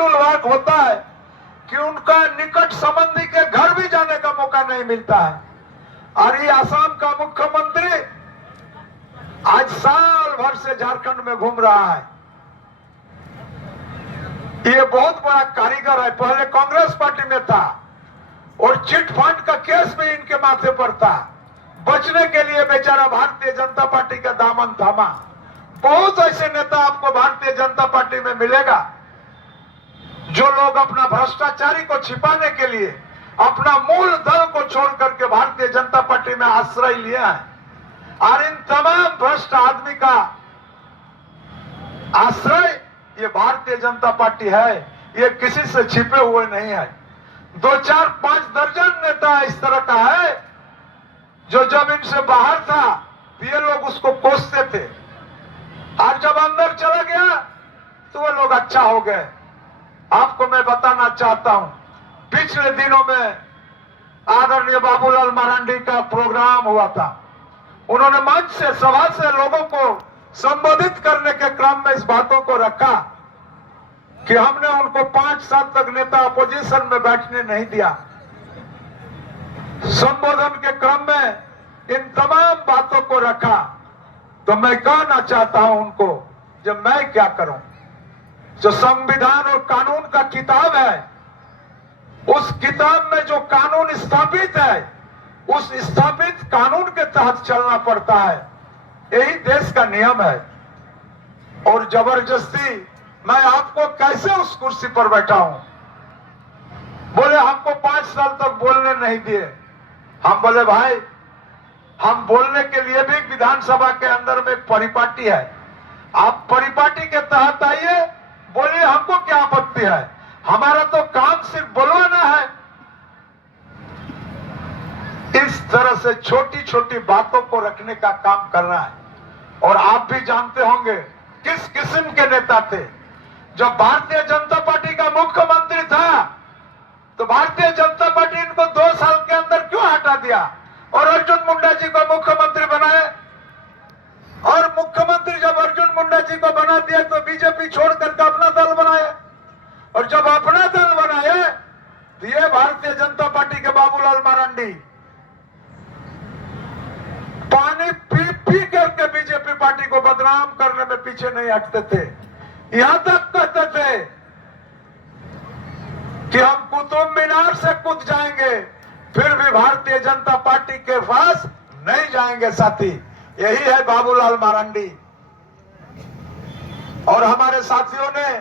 Schedule होता है कि उनका निकट संबंधी के घर भी जाने का मौका नहीं मिलता है। और ये असम का मुख्यमंत्री आज साल भर से झारखंड में घूम रहा है। ये बहुत बड़ा कारीगर है, पहले कांग्रेस पार्टी में था और चिट फंड का केस भी इनके माथे पर था। बचने के लिए बेचारा भारतीय जनता पार्टी का दामन थामा। बहुत ऐसे नेता आपको भारतीय जनता पार्टी में मिलेगा जो लोग अपना भ्रष्टाचारी को छिपाने के लिए अपना मूल दल को छोड़ करके भारतीय जनता पार्टी में आश्रय लिया है। और इन तमाम भ्रष्ट आदमी का आश्रय ये भारतीय जनता पार्टी है, ये किसी से छिपे हुए नहीं है। 2, 4, 5 दर्जन नेता इस तरह का है जो जब इनसे बाहर था तो ये लोग उसको कोसते थे, और जब अंदर चला गया तो वो लोग अच्छा हो गए। आपको मैं बताना चाहता हूं, पिछले दिनों में आदरणीय बाबूलाल मरांडी का प्रोग्राम हुआ था। उन्होंने मंच से, सभा से लोगों को संबोधित करने के क्रम में इस बातों को रखा कि हमने उनको 5 साल तक नेता अपोजिशन में बैठने नहीं दिया। संबोधन के क्रम में इन तमाम बातों को रखा। तो मैं कहना चाहता हूं उनको, जब मैं क्या करूं, जो संविधान और कानून का किताब है, उस किताब में जो कानून स्थापित है, उस स्थापित कानून के तहत चलना पड़ता है। यही देश का नियम है। और जबरदस्ती मैं आपको कैसे उस कुर्सी पर बैठा हूं? बोले हमको 5 साल तक बोलने नहीं दिए। हम बोले भाई, हम बोलने के लिए भी विधानसभा के अंदर में परिपाटी है। आप परिपाटी के तहत आइए, बोलिए, हमको क्या आपत्ति है? हमारा तो काम सिर्फ बोलवाना है। इस तरह से छोटी छोटी बातों को रखने का काम करना है। और आप भी जानते होंगे किस किस्म के नेता थे। जब भारतीय जनता पार्टी का मुख्यमंत्री था तो भारतीय जनता पार्टी इनको 2 साल के अंदर क्यों हटा दिया और अर्जुन मुंडा जी को मुख्यमंत्री बनाए? और मुख्यमंत्री जब अर्जुन मुंडा जी को बना दिया तो बीजेपी छोड़ करके अपना दल बनाया, और जब अपना दल बनाए तो ये भारतीय जनता पार्टी के बाबूलाल मरांडी पानी पी पी करके बीजेपी पार्टी को बदनाम करने में पीछे नहीं हटते थे। यहां तक कहते थे कि हम कुतुब मीनार से कूद जाएंगे, फिर भी भारतीय जनता पार्टी के पास नहीं जाएंगे साथी। यही है बाबूलाल मरांडी। और हमारे साथियों ने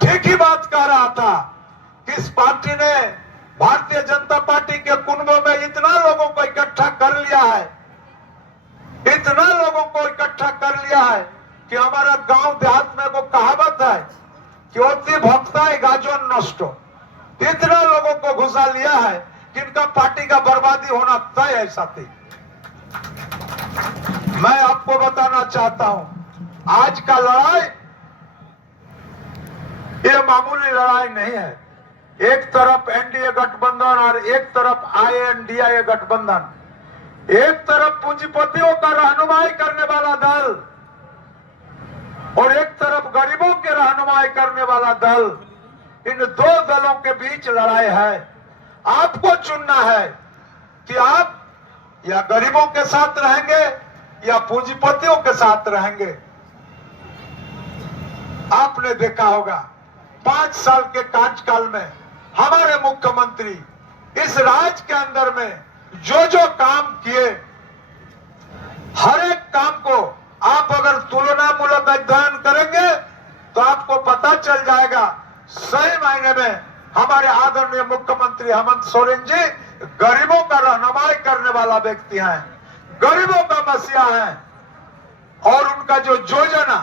ठीक ही बात कह रहा था कि इस पार्टी ने, भारतीय जनता पार्टी के कुनबों में इतना लोगों को इकट्ठा कर लिया है, इतना लोगों को इकट्ठा कर लिया है कि हमारा गांव देहात में वो कहावत है कि अति भक्ताय गाजन नष्ट। इतना लोगों को घुसा लिया है कि इनका पार्टी का बर्बादी होना तय है साथी। मैं आपको बताना चाहता हूं, आज का लड़ाई ये मामूली लड़ाई नहीं है। एक तरफ एनडीए गठबंधन और एक तरफ आईएनडीए गठबंधन, एक तरफ पूंजीपतियों का रहनुमाई करने वाला दल और एक तरफ गरीबों के रहनुमाई करने वाला दल। इन 2 दलों के बीच लड़ाई है। आपको चुनना है कि आप या गरीबों के साथ रहेंगे या पूंजीपतियों के साथ रहेंगे। आपने देखा होगा 5 साल के कार्यकाल में हमारे मुख्यमंत्री इस राज्य के अंदर में जो जो काम किए, हर एक काम को आप अगर तुलनामूलक अध्ययन करेंगे तो आपको पता चल जाएगा सही मायने में हमारे आदरणीय मुख्यमंत्री हेमंत सोरेन जी गरीबों का रहनुमाई करने वाला व्यक्ति हैं, गरीबों का मसीहा है। और उनका जो योजना,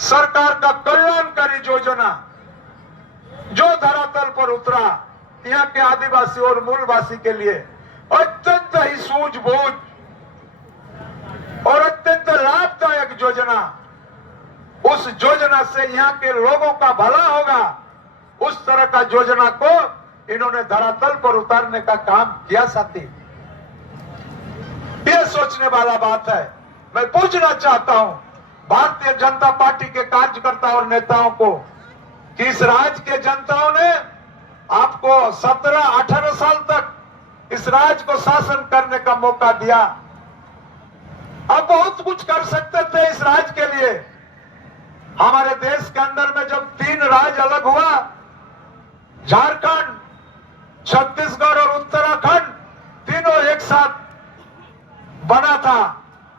सरकार का कल्याणकारी योजना जो धरातल पर उतरा, यहाँ के आदिवासी और मूलवासी के लिए अत्यंत ही सूझबूझ और अत्यंत लाभदायक योजना, उस योजना से यहाँ के लोगों का भला होगा, उस तरह का योजना को इन्होंने धरातल पर उतारने का काम किया साथी। ये सोचने वाला बात है। मैं पूछना चाहता हूं भारतीय जनता पार्टी के कार्यकर्ता और नेताओं को कि इस राज्य के जनताओं ने आपको 17-18 साल तक इस राज्य को शासन करने का मौका दिया। अब बहुत कुछ कर सकते थे इस राज्य के लिए। हमारे देश के अंदर में जब 3 राज्य अलग हुआ, झारखंड, छत्तीसगढ़ और उत्तराखंड, तीनों एक साथ बना था,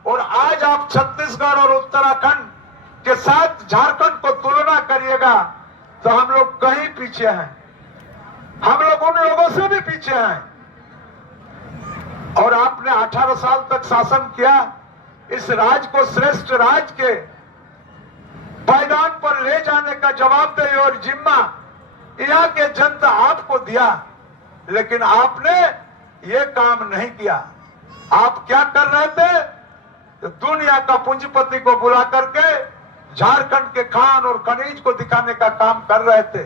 और आज आप छत्तीसगढ़ और उत्तराखंड के साथ झारखंड को तुलना करिएगा तो हम लोग कहीं पीछे हैं। हम लोग उन लोगों से भी पीछे हैं। और आपने 18 साल तक शासन किया, इस राज्य को श्रेष्ठ राज्य के पायदान पर ले जाने का जवाबदेही और जिम्मा यहाँ के जनता आपको दिया, लेकिन आपने ये काम नहीं किया। आप क्या कर रहे थे? तो दुनिया का पूंजीपति को बुला करके झारखंड के खान और खनिज को दिखाने का काम कर रहे थे।